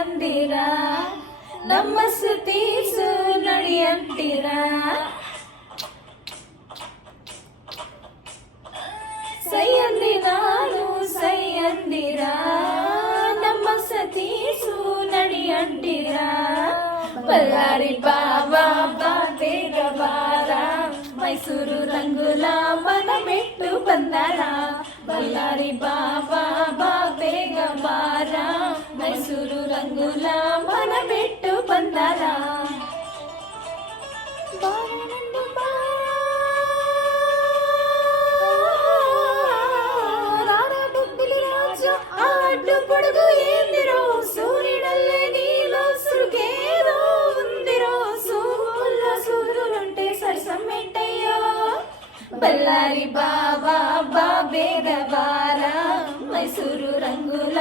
ಅಂದಿರ ನಮ್ಮ ಸುತೀಸು ನಡಿ ಅಂತೀರ ಸೈ ಅಂದಿ ನಾನು ಸೈ ಅಂದಿರ ನಮ್ಮ ಸತೀಸು ನಡಿ ಅಂತೀರ ಬಳ್ಳಾರಿ ಬಾಬಾ ಬಾ ಬೇಗ ಬಾರ ಮೈಸೂರು ರಂಗುಲ ಮನ ಬಿಟ್ಟು ಬಂದಾರ ಬಳ್ಳಾರಿ ಬಾಬಾ ಬಾ ಬೇಗ ಬಾರ ಮೈಸೂರು ರಂಗುಲ ಮನ ಬಿಟ್ಟು ಬಂದಾರ ಆಡು ಪಡಗು ಎಂದಿರೋ ಸೂರ್ಯನಲ್ಲೇ ನೀಲೋ ಸುರುಗೇರೋ ಮುಂದಿರೋ ಸೂಲ್ಲ ಸೂರುಂಟೆ ಸರ್ಸಮ್ಮೆಟ್ಟಯ್ಯೋ ಬಳ್ಳಾರಿ ಬಾಬಾ ಬಾ ಬೇಗ ಬಾರ ಮೈಸೂರು ರಂಗುಲ